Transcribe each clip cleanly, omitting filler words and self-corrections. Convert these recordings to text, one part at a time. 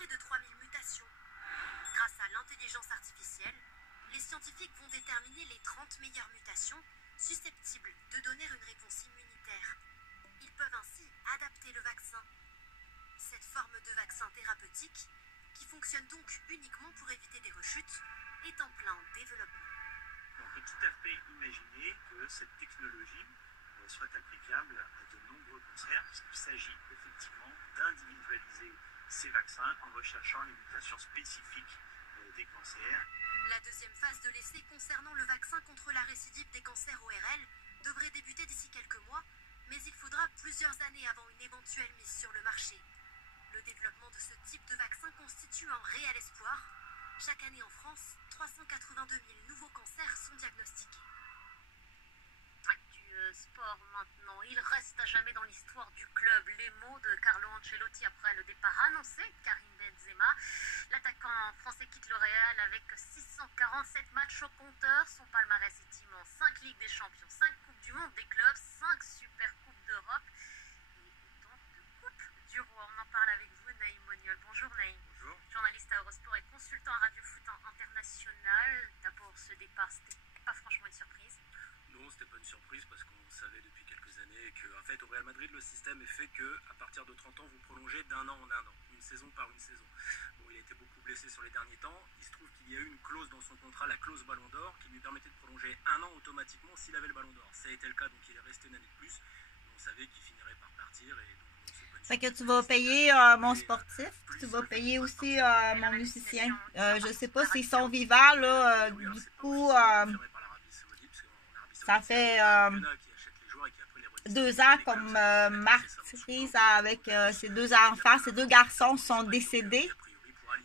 près de 3000 mutations. Grâce à l'intelligence artificielle, les scientifiques vont déterminer les 30 meilleures mutations susceptibles de donner une réponse immunitaire. Ils peuvent ainsi adapter le vaccin. Cette forme de vaccin thérapeutique, qui fonctionne donc uniquement pour éviter des rechutes, est en plein développement. On peut tout à fait imaginer que cette technologie soit applicable à de nombreux cancers, puisqu'il s'agit effectivement d'individualiser ces vaccins en recherchant les mutations spécifiques des cancers. La deuxième phase de l'essai concernant le vaccin contre la récidive des cancers ORL devrait débuter d'ici quelques mois, mais il faudra plusieurs années avant une éventuelle mise sur le marché. Le développement de ce type de vaccin constitue un réel espoir. Chaque année en France, 382 000 nouveaux cancers sont diagnostiqués. Sport maintenant. Il reste à jamais dans l'histoire du club les mots de Carlo Ancelotti après le départ annoncé de Karim Benzema. L'attaquant français quitte le Real avec 647 matchs au compteur. Son palmarès est immense. 5 Ligues des Champions, 5 Coupes du Monde des clubs, 5 Super Coupes d'Europe et autant de Coupes du Roi. On en parle avec vous, Naïm Moniol. Bonjour Naïm. Bonjour. Journaliste à Eurosport et consultant à Radio Foot International. D'abord, ce départ, c'était pas franchement une surprise. Non, c'était pas une surprise parce qu'on savait depuis quelques années que, en fait, au Real Madrid, le système est fait que, à partir de 30 ans, vous prolongez d'un an en un an, une saison par une saison. Bon, il a été beaucoup blessé sur les derniers temps. Il se trouve qu'il y a eu une clause dans son contrat, la clause Ballon d'Or, qui lui permettait de prolonger un an automatiquement s'il avait le Ballon d'Or. Ça a été le cas, donc il est resté une année de plus. Mais on savait qu'il finirait par partir et donc non, c'est pas une Fait que surprise. tu vas payer mon sportif, tu vas payer aussi mon musicien. Je sais pas s'ils sont vivants, là, du coup, ça fait 2 ans comme Marc Fries avec ses 2 enfants. Ses 2 garçons sont décédés.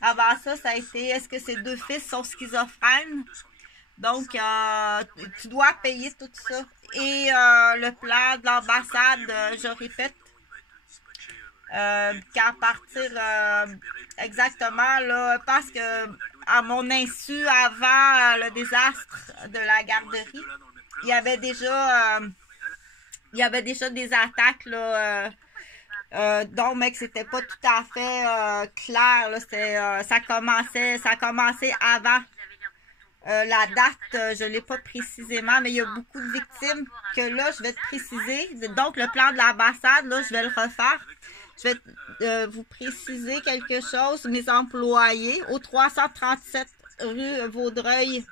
Avant ça, ça a été, est-ce que ses 2 fils sont schizophrènes? Donc, tu dois payer tout ça. Et le plan de l'ambassade, je répète, qu'à partir exactement, là, parce que à mon insu, avant le désastre de la garderie, il y avait déjà des attaques là, donc mais que c'était pas tout à fait clair là, ça commençait avant la date, je l'ai pas précisément, mais il y a beaucoup de victimes que là je vais te préciser. Donc le plan de l'ambassade, là je vais le refaire. Je vais vous préciser quelque chose. Mes employés au 337 rue Vaudreuil,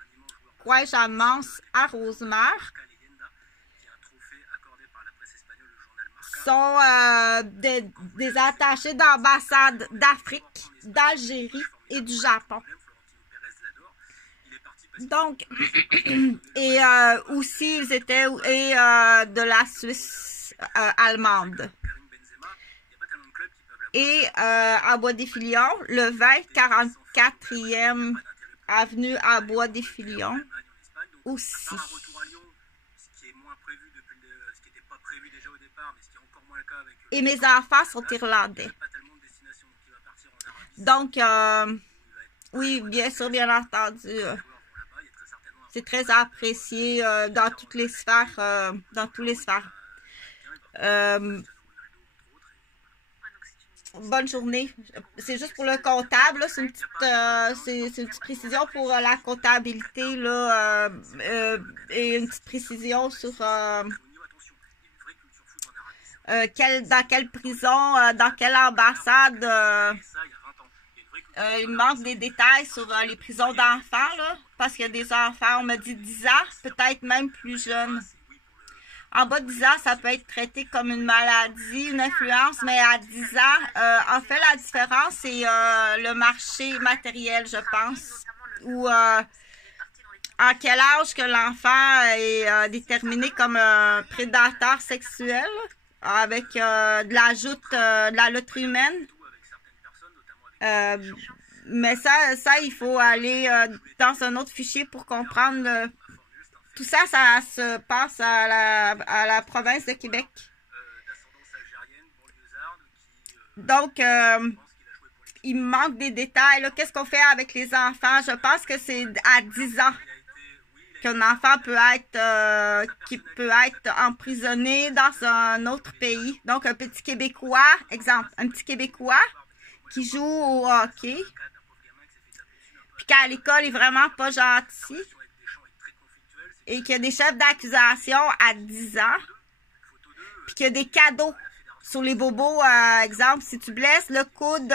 Coin-Jamance à Rosemère sont des attachés d'ambassade d'Afrique, d'Algérie et du Japon. Donc, et aussi ils étaient de la Suisse allemande. Et à Bois-des-Filions, le 44e avenue à Bois-des-Filions aussi. Et mes enfants sont irlandais. Donc, oui, bien sûr, bien entendu, c'est très apprécié dans toutes les sphères, dans tous les sphères. Bonne journée. C'est juste pour le comptable, c'est une petite précision pour la comptabilité là, et une petite précision sur dans quelle prison, dans quelle ambassade. Il manque des détails sur les prisons d'enfants là, parce qu'il y a des enfants, on m'a dit 10 ans, peut-être même plus jeunes. En bas de 10 ans, ça peut être traité comme une maladie, une influence, mais à 10 ans, en fait, la différence, c'est le marché matériel, je pense, ou en quel âge que l'enfant est déterminé comme un prédateur sexuel, avec de la loterie humaine. Mais ça, il faut aller dans un autre fichier pour comprendre. Tout ça, ça se passe à la province de Québec. Donc, il manque des détails. Qu'est-ce qu'on fait avec les enfants? Je pense que c'est à 10 ans qu'un enfant peut être emprisonné dans un autre pays. Donc, un petit Québécois, exemple, un petit Québécois qui joue au hockey. Puis qu'à l'école, il est vraiment pas gentil. Et qu'il y a des chefs d'accusation à 10 ans. Puis qu'il y a des cadeaux sur les bobos. Exemple, si tu blesses le coude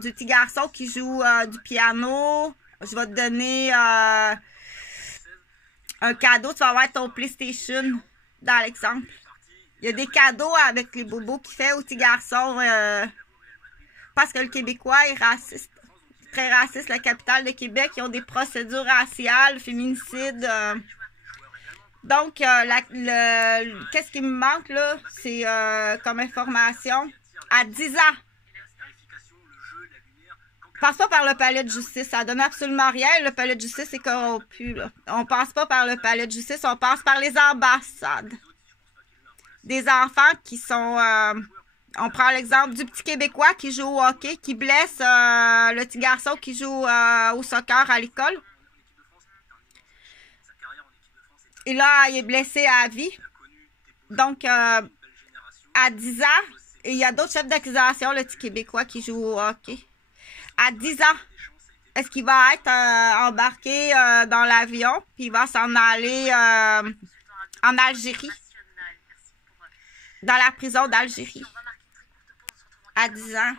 du petit garçon qui joue du piano, je vais te donner un cadeau. Tu vas avoir ton PlayStation, dans l'exemple. Il y a des cadeaux avec les bobos qu'il fait aux petits garçons parce que le Québécois est raciste. Très raciste, la capitale de Québec. Ils ont des procédures raciales, féminicides. Donc, qu'est-ce qui me manque là? C'est comme information. À 10 ans. Passe pas par le palais de justice. Ça donne absolument rien. Le palais de justice est corrompu. Là. On passe pas par le palais de justice. On passe par les ambassades. Des enfants qui sont... on prend l'exemple du petit Québécois qui joue au hockey, qui blesse le petit garçon qui joue au soccer à l'école. Et là, il est blessé à vie. Donc, à 10 ans, et il y a d'autres chefs d'accusation, le petit Québécois qui joue au hockey. À 10 ans, est-ce qu'il va être embarqué dans l'avion, puis il va s'en aller en Algérie? Dans la prison d'Algérie. À 10 ans.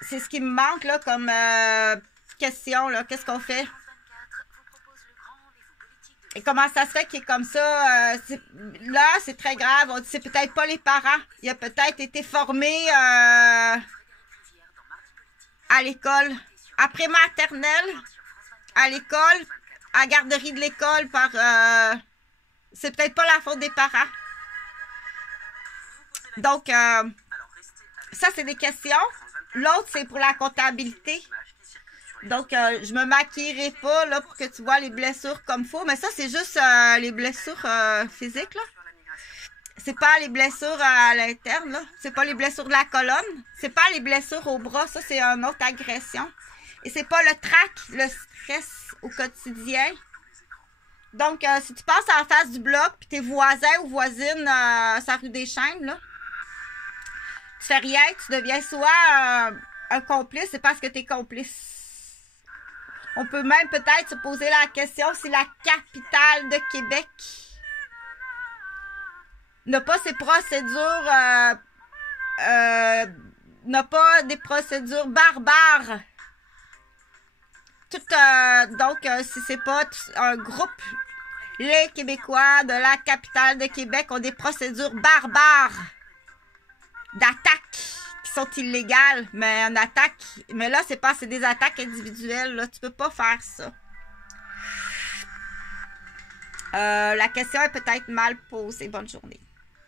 C'est ce qui me manque là comme question. Qu'est-ce qu'on fait? Et comment ça se fait qu'il est comme ça? Là, c'est très grave. On dit c'est peut-être pas les parents. Il a peut-être été formé à l'école. Après maternelle, à l'école, à la garderie de l'école par... c'est peut-être pas la faute des parents. Donc, ça, c'est des questions. L'autre, c'est pour la comptabilité. Donc, je me maquillerai pas là, pour que tu vois les blessures comme il faut. Mais ça, c'est juste les blessures physiques. Là. C'est pas les blessures à l'interne. Là. C'est pas les blessures de la colonne. C'est pas les blessures au bras. Ça, c'est une autre agression. Et c'est pas le trac, le stress au quotidien. Donc, si tu passes en face du bloc, puis tes voisins ou voisines sur la rue des Chênes, là, tu fais rien, tu deviens soit un complice, c'est parce que tu es complice. On peut même peut-être se poser la question si la capitale de Québec n'a pas ses procédures, n'a pas des procédures barbares. Donc, si c'est pas un groupe, les Québécois de la capitale de Québec ont des procédures barbares d'attaques qui sont illégales, mais une attaque, mais là, c'est des attaques individuelles, là, tu peux pas faire ça. La question est peut-être mal posée. Bonne journée.